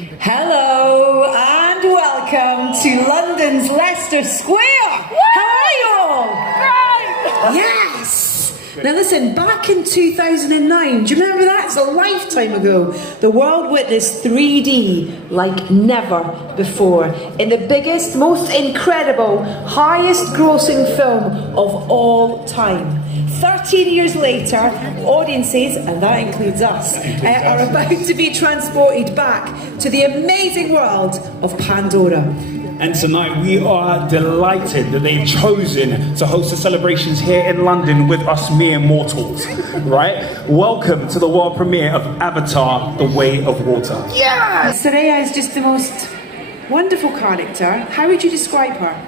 Hello and welcome to London's Leicester Square. How are you all? Great! Yes! Now listen, back in 2009, do you remember that? It's a lifetime ago. The world witnessed 3D like never before in the biggest, most incredible, highest grossing film of all time. 13 years later, audiences, and that includes us, are about to be transported back to the amazing world of Pandora. And tonight we are delighted that they've chosen to host the celebrations here in London with us mere mortals, right? Welcome to the world premiere of Avatar: The Way of Water. Yeah! Saraya is just the most wonderful character. How would you describe her?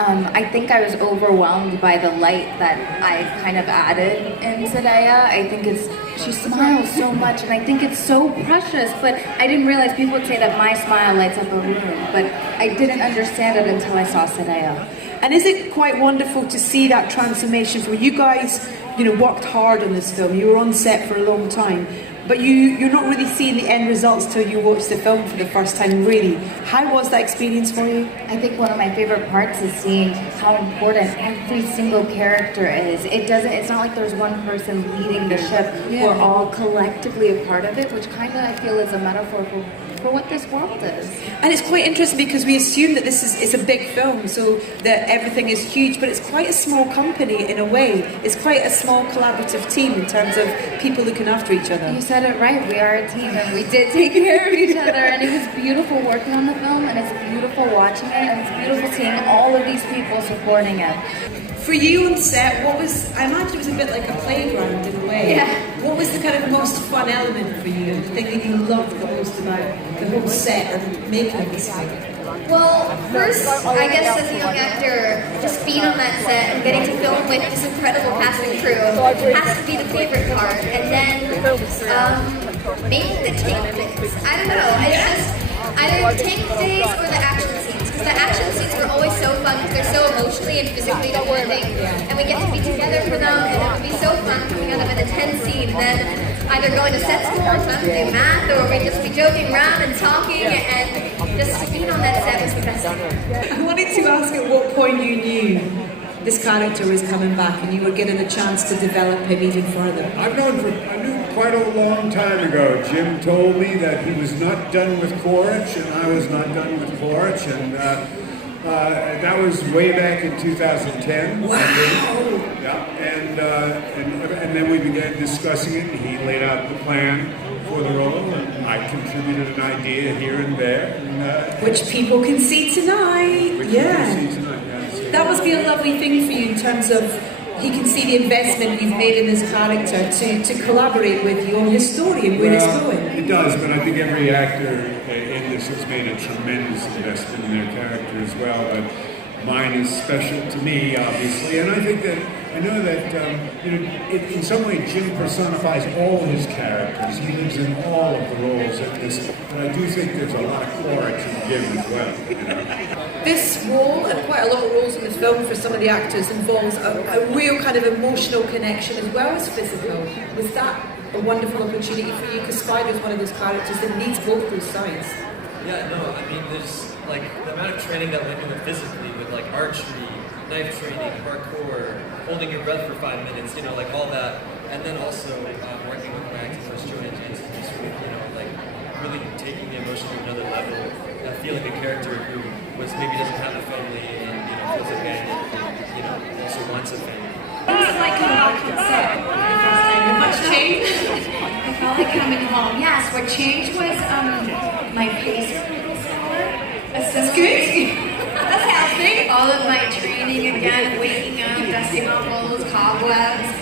I think I was overwhelmed by the light that I kind of added in Zendaya. I think she smiles so much and I think it's so precious, but I didn't realize people would say that my smile lights up a room, but I didn't understand it until I saw Zendaya. And is it quite wonderful to see that transformation from you guys, worked hard on this film, you were on set for a long time, but you're not really seeing the end results till you watch the film for the first time, really. How was that experience for you? I think one of my favorite parts is seeing how important every single character is. It's not like there's one person leading the ship. Yeah. We're all collectively a part of it, which kind of I feel is a metaphor for what this world is. And it's quite interesting because we assume that it's a big film, so that everything is huge, but it's quite a small company in a way. It's quite a small collaborative team in terms of people looking after each other. You said it right, we are a team and we did take care of each other, and it was beautiful working on the film, and it's beautiful watching it, and it's beautiful seeing all of these people supporting it. For you on set, I imagine it was a bit like a playground in a way. Yeah. What was the kind of most fun element for you, the thing that you loved the most about the whole set and making this film? Well, first, I guess as a young actor, just being on that set and getting to film with this incredible cast and crew has to be the favorite part. And then maybe the tank days. I don't know. It's just either the tank days or the action scenes. Because the action scenes were always so fun because they're so emotionally and physically demanding. And we get to be together for them, and it would be so fun coming out of an intense scene. Then either going to set school or time to do math, or we'd just be joking around and talking, and just being on that set was the best thing. I wanted to ask at what point you knew this character was coming back and you were given a chance to develop him even further. I knew quite a long time ago. Jim told me that he was not done with Quaritch, and I was not done with Quaritch, and that was way back in 2010. Wow! Yeah, and then we began discussing it, and he laid out the plan for the role, and I contributed an idea here and there. And, which people can see tonight. That must be a lovely thing for you in terms of he can see the investment you've made in this character to collaborate with you on his story and where it's going. It does, but I think every actor in this has made a tremendous investment in their character as well. But mine is special to me, obviously, and I know that in some way Jim personifies all his characters. He lives in all of the roles in this, but I do think there's a lot of Quaritch in Jim as well. This role, and quite a lot of roles in the film for some of the actors, involves a real kind of emotional connection as well as physical. Was that a wonderful opportunity for you? Because Spider's one of those characters that needs both those sides. Yeah, no, I mean, there's like the amount of training that went into it physically with like archery, knife training, parkour, holding your breath for 5 minutes, like all that. And then also working with my acting coach, Joanne Jensen, just with, like really taking the emotion to another level, feeling a character who maybe doesn't have a family and, feels abandoned and, also wants a family. What was it like coming back on set the first time? Much change? I felt like coming home. Yes, what changed was my pace was a little slower. That's good. That's healthy. All of my training again, waking up, dusting off all those cobwebs.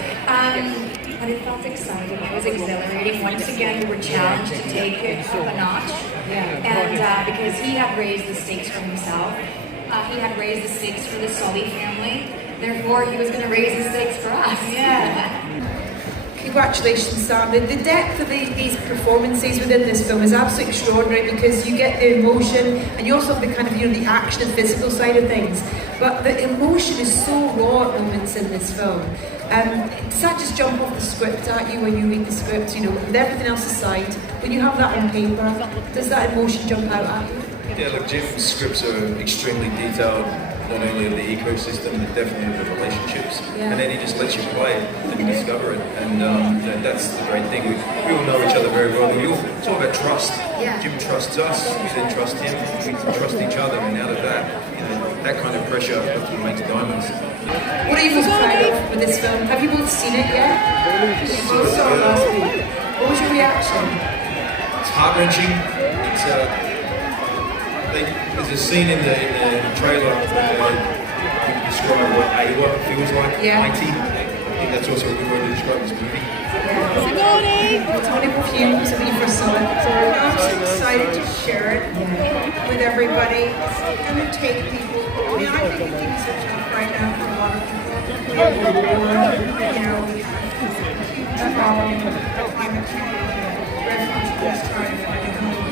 But it felt exciting. It was exhilarating. Once again, we were challenged to take it up a notch. And because he had raised the stakes for himself, he had raised the stakes for the Sully family. Therefore, he was going to raise the stakes for us. Yeah. Congratulations, Sam. The depth of these performances within this film is absolutely extraordinary because you get the emotion and you also have the kind of the action and physical side of things. But the emotion is so raw at moments in this film. Does that just jump off the script at you when you read the script? With everything else aside, when you have that on paper, does that emotion jump out at you? Yeah, look, Jim's scripts are extremely detailed, not only of the ecosystem, but definitely of the relationships. Yeah. And then he just lets you play it and discover it. And that's the great thing. We all know each other very well. It's all about trust. Yeah. Jim trusts us, we then trust him, we trust each other. And out of that, that kind of pressure, that's what makes diamonds. What are you most proud of with this film? Have you both seen it yet? You saw it last week. What was your reaction? It's heart-wrenching. It's there's a scene in the trailer where you describe what Ayla feels like, Yeah. 90. I think that's also a good way to describe this movie. Tony Perfumes, when you first saw it. I'm so excited to share it with everybody and to take people. I mean, I think things are tough right now for a lot of people. You know, we have huge problem with climate change, refugees trying to find a home.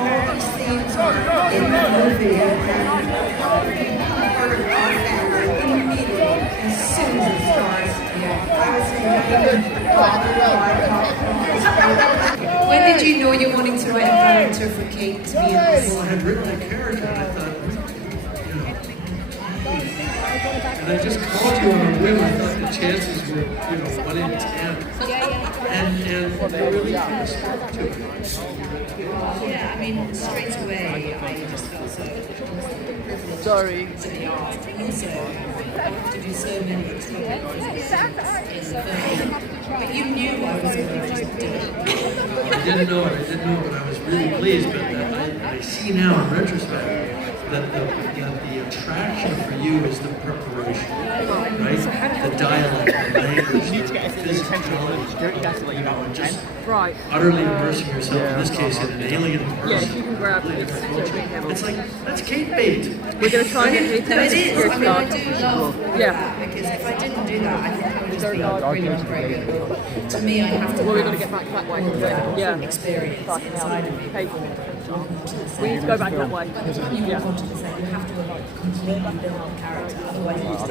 All these things are in the movie and part of our family immediately as soon as it starts. I was in When did you know you wanted to write a character for Kate to be in this? Well, I had written a character and I thought, and I just called you on a whim. I thought the chances were, 1 in 10. And they really kind of stuck to it. Yeah, I mean, straight away, I just felt so privileged to be asked. And also, I have to do so many extraordinary things in the film. But you knew I was going to just do it. I didn't know, but I was really pleased. But I see now in retrospect that the attraction for you is the preparation, right? The dialect, the language, the physicality, and just utterly immersing yourself, in this case, in an alien person. You can grab it. It's like, that's Kate bait. We're going to try and get Kate No, it is. I mean, I do love all Yeah. that because if I didn't do that, I think I would just be really not very good. To me, I have to Well, we're going have to get back that way. yeah. Experience inside of me. Hey, we need to go back that way. You walk onto the set, you have to completely build the character, otherwise you just